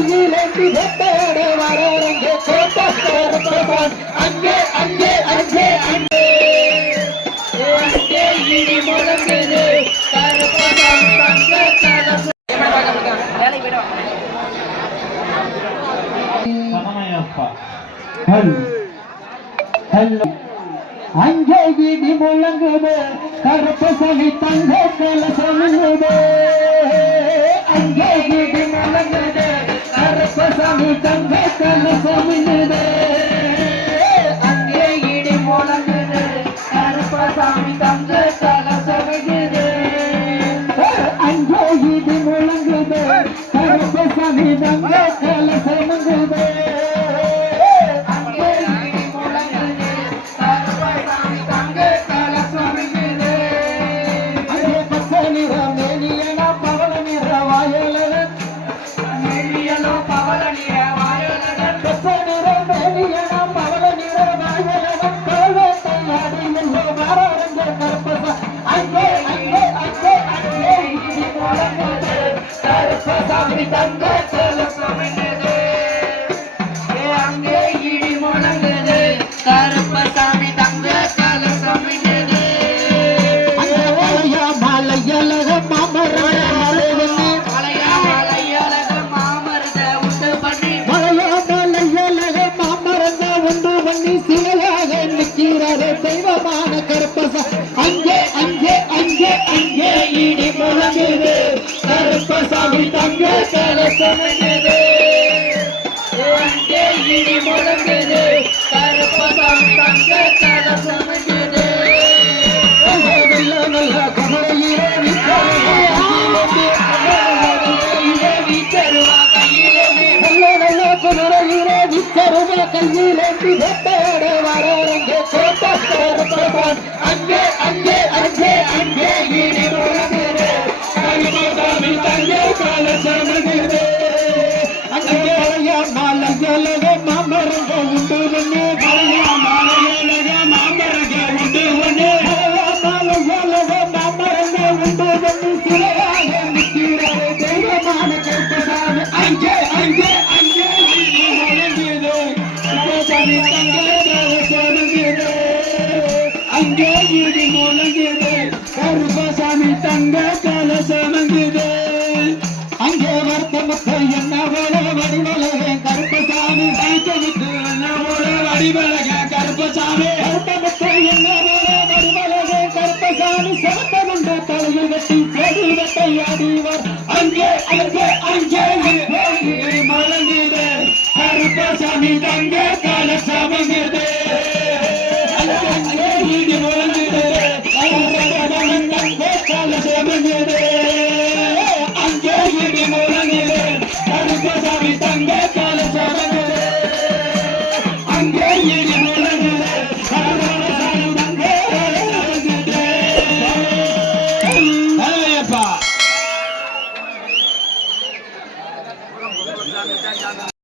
கையிலேந்தி வெட்டோட வராங்க கோட்டை அங்கே அங்கே அங்கே அங்கே இடி முழங்குது கருப்பசாமி தங்க கலசம் அங்கே இடி முழங்குது கருப்பசாமி தங்க கலசம் அங்கே இடி முழங்குது கருப்பசாமி தங்க கலசம் அங்கே இடி முழங்குது கருப்பசாமி தங்க கலசம் அங்கே இடி முழங்குது கருப்பசாமி தங்க கலசம் தங்க கலசம் அங்கே இடி முழங்குது கருப்பசாமி தங்க கலசம் மலையழக மாமரத உண்டு பண்ணி மலையழக மாமரத உண்டு பண்ணி சிலையாக நிற்கிறாரே தெய்வமான கருப்பசாமி அங்கே அங்கே அங்கே அங்கே இடி முழங்குது கருப்பசாமி தங்க கலசம் அங்கே இடி முழங்குது கருப்பசாமி தங்க கலசம் நல்ல குமரையிலே விச்சருவா கையிலேந்தி வெட்டோட வராங்க கோட்டை அங்கே அங்கே அங்கே அங்கே இடி முழங்குது கருப்பசாமி தங்க கலசம் அங்கே மலையழக மாமரங்க உண்டு பண்ணி மலையழக மாமரங்க உண்டு பண்ணி மலையழக மாமரங்க உண்டு பண்ணி சிலையாக நிற்கிறாரே தெய்வமான கருப்பசாமி அங்கே அங்கே அங்கே முழங்குது கருப்பசாமி தங்க கலசம் அங்கே இடி முழங்குது கருப்பசாமி தங்க கலசம் அங்கே வர்த்தமத்தை என்ன போல வடிவழக கருப்பசாமி வைத்தமுத்து என்ன போல வடிவழக கருப்பசாமி வர்த்தமத்தை என்ன போல வடிவழக கருப்பசாமி சத்தமுண்ட தலையில் கட்டி செடி வெட்டை ஆடிவர் அங்கே அங்கே அங்கே மலங்குது கருப்பசாமி தங்க கலசம் அங்கே இடி முழங்குது கலசம் அங்கே இடி முழங்குது கருப்பசாமி தங்க கலசம் அங்கே இடி முழங்குது